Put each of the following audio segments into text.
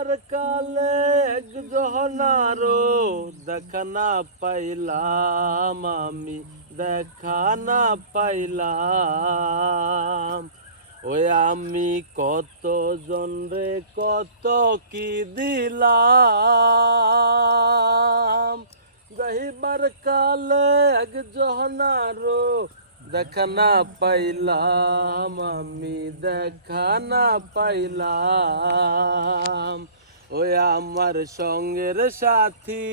যাইবার কালে জহনারো দেখা না পাইলাম আমি, দেখা না পাইলাম। ওই আমি কত জন রে, কত কি দিলাম? যাইবার কালে এক জহনারো দেখা না পাইলাম আমি, দেখা না পাইলাম। আমার সঙ্গের সাথী।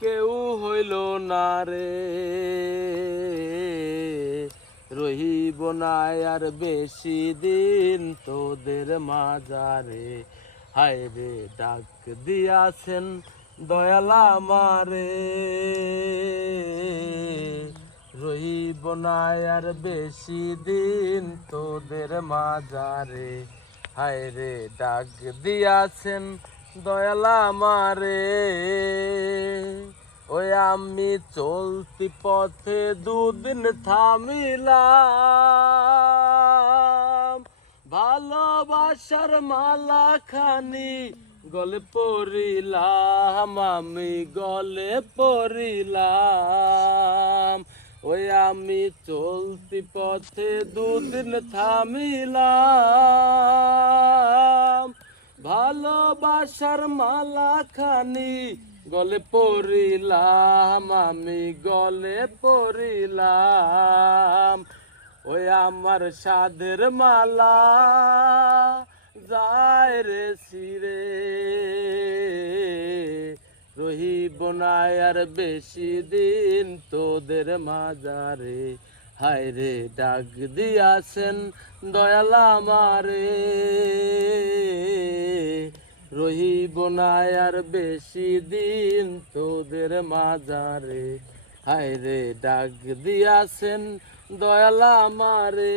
কেউ হইল না রে। রহিব না আর বেশি দিন তোদের মাজারে। হায় রে, ডাক দিয়াছেন দয়ালা মারে রহিব না আর বেশি দিন তোদের মাজারে। হায় রে ডাক দিয়াছেন দয়ালা মারে ওই আমি চলতি পথে দুদিন থামিলাম। ভালোবাসার মালা খানি গলে পড়িলাম, আমি গলে পড়িলাম। ওই আমি চলতি পথে দুদিন থামিলাম। ভালোবাসার মালা খানি গলে পড়িলাম, আমি গলে পড়িলাম। ওই আমার সাদের মালা যায় রে সিরে রহিব না আর বেশি দিন তোদের মাজারে। হায় রে, ডাক দিয়াছেন দয়ালা মারে রহিব না আর বেশি দিন তোদের মাজারে। হায় রে ডাক দিয়াছেন দয়ালা মারে